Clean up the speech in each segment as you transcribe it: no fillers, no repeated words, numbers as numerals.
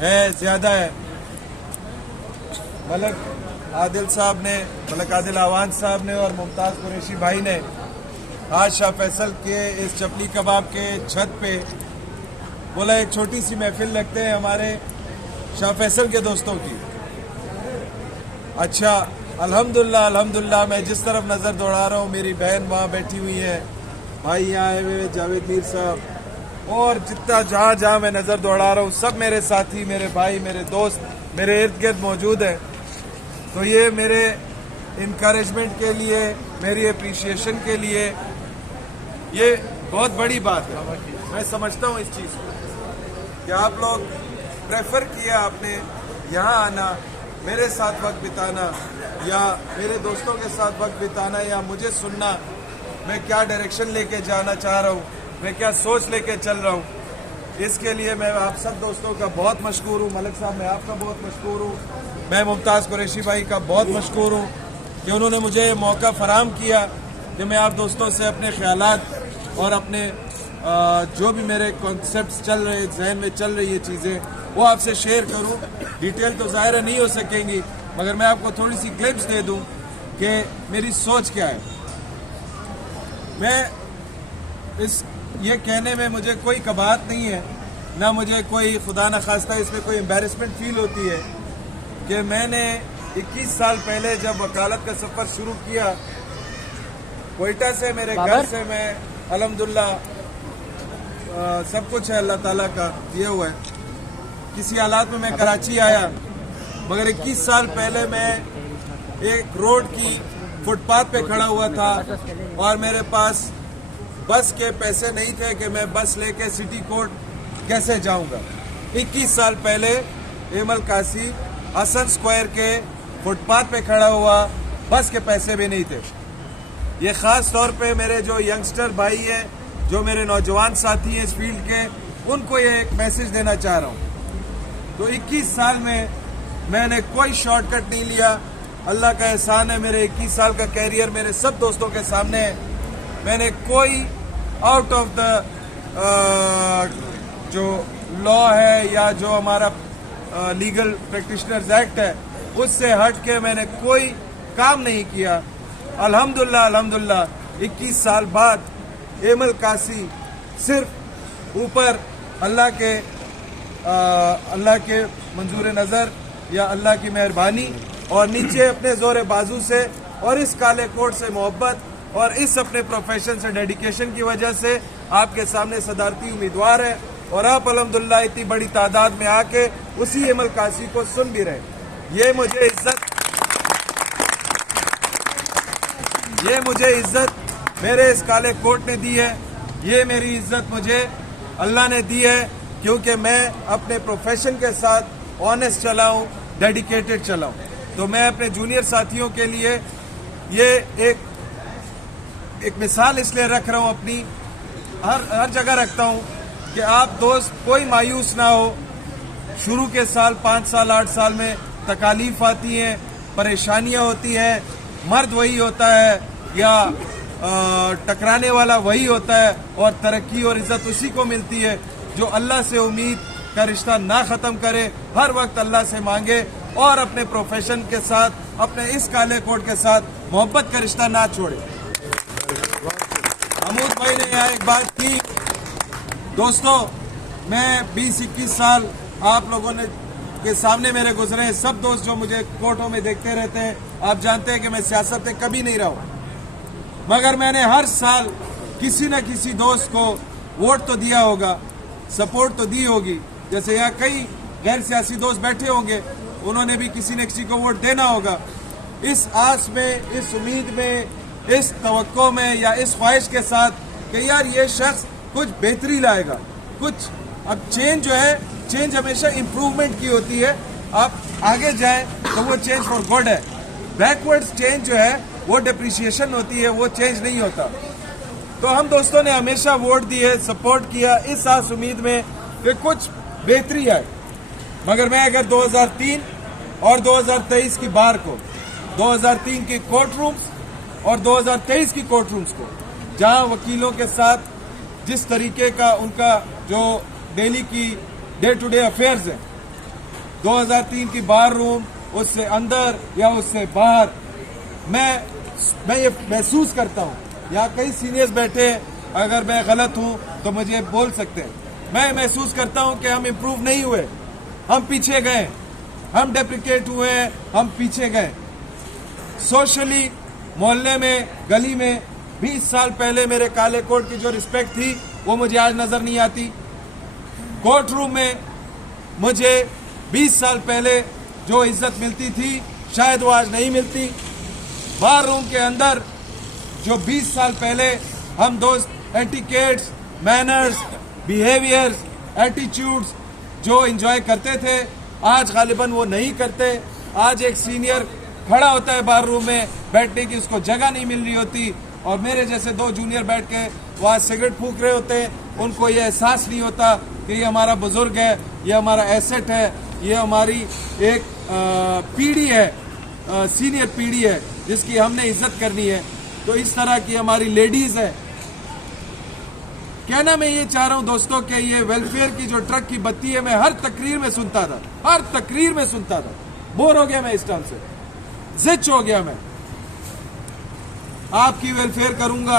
है ज़्यादा है। मलक आदिल साहब ने, मलक आदिल आवान साहब ने और मुमताज़ कुरैशी भाई ने आज शाह फैसल के इस चपली कबाब के छत पे बोला एक छोटी सी महफिल लगते हैं हमारे शाह फैसल के दोस्तों की। अच्छा, अल्हम्दुलिल्लाह अल्हम्दुलिल्लाह, मैं जिस तरफ नज़र दौड़ा रहा हूँ मेरी बहन वहाँ बैठी हुई है, भाई यहाँ आए हुए जावेद मीर साहब, और जितना जहाँ जहाँ मैं नज़र दौड़ा रहा हूँ सब मेरे साथी, मेरे भाई, मेरे दोस्त मेरे इर्द गिर्द मौजूद हैं। तो ये मेरे इनकरेजमेंट के लिए, मेरी अप्रिसिएशन के लिए ये बहुत बड़ी बात है। मैं समझता हूँ इस चीज़ को कि आप लोग प्रेफर किया आपने यहाँ आना, मेरे साथ वक्त बिताना या मेरे दोस्तों के साथ वक्त बिताना या मुझे सुनना, मैं क्या डायरेक्शन लेके जाना चाह रहा हूँ, मैं क्या सोच लेके चल रहा हूँ। इसके लिए मैं आप सब दोस्तों का बहुत मशकूर हूँ। मलिक साहब मैं आपका बहुत मशकूर हूँ। मैं मुमताज़ कुरैशी भाई का बहुत मशकूर हूँ कि उन्होंने मुझे मौका फराहम किया कि मैं आप दोस्तों से अपने ख्यालात और अपने जो भी मेरे कॉन्सेप्ट्स चल रहे, जहन में चल रही है चीज़ें, वो आपसे शेयर करूं। डिटेल तो ज़ाहिर नहीं हो सकेंगी, मगर मैं आपको थोड़ी सी क्लिप्स दे दूं कि मेरी सोच क्या है। मैं ये कहने में मुझे कोई कबाहत नहीं है, ना मुझे कोई खुदा न खास्ता इसमें कोई एम्बैरेसमेंट फील होती है कि मैंने 21 साल पहले जब वकालत का सफ़र शुरू किया कोयटा से, मेरे घर से, मैं अल्हम्दुलिल्लाह सब कुछ है अल्लाह ताला का दिया हुआ है, किसी हालात में मैं कराची आया, मगर 21 साल पहले मैं एक रोड की फुटपाथ पे खड़ा हुआ था और मेरे पास बस के पैसे नहीं थे कि मैं बस लेके सिटी कोर्ट कैसे जाऊंगा। 21 साल पहले एमल कासी हसन स्क्वायर के फुटपाथ पे खड़ा हुआ, बस के पैसे भी नहीं थे। ये ख़ास तौर पे मेरे जो यंगस्टर भाई हैं, जो मेरे नौजवान साथी हैं इस फील्ड के, उनको ये एक मैसेज देना चाह रहा हूँ। तो 21 साल में मैंने कोई शॉर्टकट नहीं लिया। अल्लाह का एहसान है, मेरे 21 साल का कैरियर मेरे सब दोस्तों के सामने है। मैंने कोई आउट ऑफ द जो लॉ है या जो हमारा लीगल प्रैक्टिशनर्स एक्ट है उससे हट के मैंने कोई काम नहीं किया। अल्हम्दुलिल्लाह अल्हम्दुलिल्लाह 21 साल बाद एमल कासी सिर्फ ऊपर अल्लाह के मंजूर नज़र या अल्लाह की मेहरबानी और नीचे अपने जोर बाजू से और इस काले कोट से मोहब्बत और इस अपने प्रोफेशन से डेडिकेशन की वजह से आपके सामने सदारती उम्मीदवार है और आप अल्हम्दुलिल्लाह इतनी बड़ी तादाद में आके उसी एमल कासी को सुन भी रहे। ये मुझे इज्जत मेरे इस काले कोट ने दी है, ये मेरी इज्जत मुझे अल्लाह ने दी है क्योंकि मैं अपने प्रोफेशन के साथ ऑनेस्ट चला हूँ, डेडिकेटेड चला हूँ। तो मैं अपने जूनियर साथियों के लिए ये एक मिसाल इसलिए रख रहा हूँ, अपनी हर जगह रखता हूँ कि आप दोस्त कोई मायूस ना हो। शुरू के साल 5 साल 8 साल में तकालीफ आती हैं, परेशानियाँ होती हैं, मर्द वही होता है या टकराने वाला वही होता है और तरक्की और इज्जत उसी को मिलती है जो अल्लाह से उम्मीद का रिश्ता ना ख़त्म करे, हर वक्त अल्लाह से मांगे और अपने प्रोफेशन के साथ, अपने इस काले कोट के साथ मोहब्बत का रिश्ता ना छोड़े। महमूद भाई ने यहाँ एक बात की, दोस्तों मैं 20-21 साल आप लोगों ने के सामने मेरे गुजरे हैं, सब दोस्त जो मुझे कोर्टों में देखते रहते हैं, आप जानते हैं कि मैं सियासत में कभी नहीं रहा हूँ, मगर मैंने हर साल किसी न किसी दोस्त को वोट तो दिया होगा, सपोर्ट तो दी होगी। जैसे यहाँ कई गैर सियासी दोस्त बैठे होंगे, उन्होंने भी किसी न किसी को वोट देना होगा। इस आस में, इस उम्मीद में, इस तवक्को में या इस ख्वाहिश के साथ कि यार ये शख्स कुछ बेहतरी लाएगा, कुछ अब चेंज जो है, चेंज हमेशा इम्प्रूवमेंट की होती है। आप आगे जाएं तो वो चेंज फॉर गुड है, बैकवर्ड्स चेंज जो है वो डिप्रिशिएशन होती है, वो चेंज नहीं होता। तो हम दोस्तों ने हमेशा वोट दिए, सपोर्ट किया इस आस उम्मीद में कि कुछ बेहतरी आए। मगर मैं अगर 2003 और 2023 की बार को, 2003 की कोर्ट रूम्स और 2023 की कोर्ट रूम्स को, जहां वकीलों के साथ जिस तरीके का उनका जो डेली की डे टू डे अफेयर्स हैं, 2003 की बार रूम, उससे अंदर या उससे बाहर, मैं ये महसूस करता हूँ। यहाँ कई सीनियर्स बैठे हैं, अगर मैं गलत हूँ तो मुझे बोल सकते हैं। मैं महसूस करता हूँ कि हम इम्प्रूव नहीं हुए, हम पीछे गए, हम डेप्रिकेट हुए, हम पीछे गए। सोशली मोहल्ले में, गली में 20 साल पहले मेरे काले कोट की जो रिस्पेक्ट थी वो मुझे आज नजर नहीं आती। कोर्ट रूम में मुझे 20 साल पहले जो इज्जत मिलती थी शायद वो आज नहीं मिलती। बार रूम के अंदर जो 20 साल पहले हम दोस्त एटिकेट्स, मैनर्स, बिहेवियर्स, एटीट्यूड्स जो एंजॉय करते थे, आज गालिबन वो नहीं करते। आज एक सीनियर खड़ा होता है बार रूम में, बैठने की उसको जगह नहीं मिल रही होती, और मेरे जैसे 2 जूनियर बैठ के वहाँ सिगरेट फूंक रहे होते हैं। उनको ये एहसास नहीं होता कि ये हमारा बुजुर्ग है, ये हमारा एसेट है, ये हमारी एक पीढ़ी है, सीनियर पीढ़ी है जिसकी हमने इज्जत करनी है। तो इस तरह की हमारी लेडीज है। कहना मैं ये चाह रहा हूं दोस्तों कि ये वेलफेयर की जो ट्रक की बत्ती है, मैं हर तकरीर में सुनता था, हर तकरीर में सुनता था। बोर हो गया मैं इस टाइम से, जिच हो गया मैं। आपकी वेलफेयर करूंगा,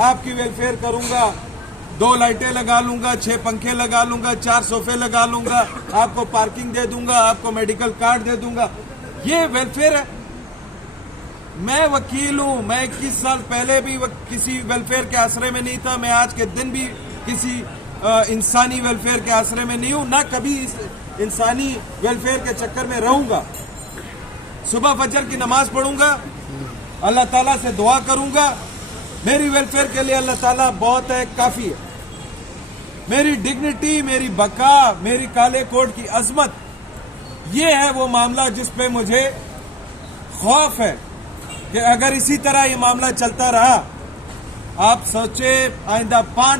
आपकी वेलफेयर करूंगा, 2 लाइटें लगा लूंगा, 6 पंखे लगा लूंगा, 4 सोफे लगा लूंगा, आपको पार्किंग दे दूंगा, आपको मेडिकल कार्ड दे दूंगा। ये वेलफेयर है? मैं वकील हूं, मैं 21 साल पहले भी किसी वेलफेयर के आश्रय में नहीं था। मैं आज के दिन भी किसी इंसानी वेलफेयर के आश्रय में नहीं हूं, ना कभी इस इंसानी वेलफेयर के चक्कर में रहूंगा। सुबह फजर की नमाज पढ़ूंगा, अल्लाह ताला से दुआ करूंगा। मेरी वेलफेयर के लिए अल्लाह ताला बहुत है, काफी है। मेरी डिग्निटी, मेरी बका, मेरी काले कोट की अजमत, ये है वो मामला जिस पे मुझे खौफ है कि अगर इसी तरह ये मामला चलता रहा, आप सोचे आइंदा 5